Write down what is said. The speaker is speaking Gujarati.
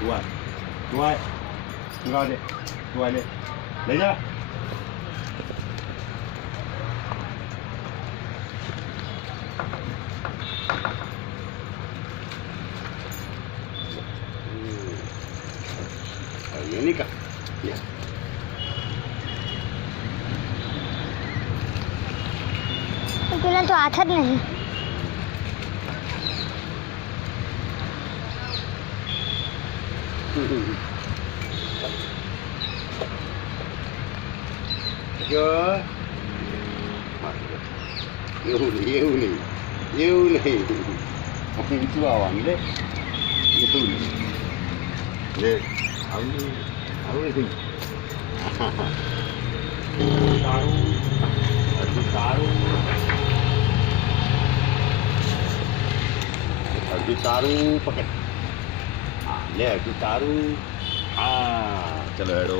તું આય દે લઈ જા ये नहीं का પેલા તો હાથ જ નહીં. એવું નહીં ઊંચું આવવાનું લે એટલું નહીં લે આવું નહીં સારું હજુ તારું પકડ હા લે હજુ તારું હા ચલો હેડો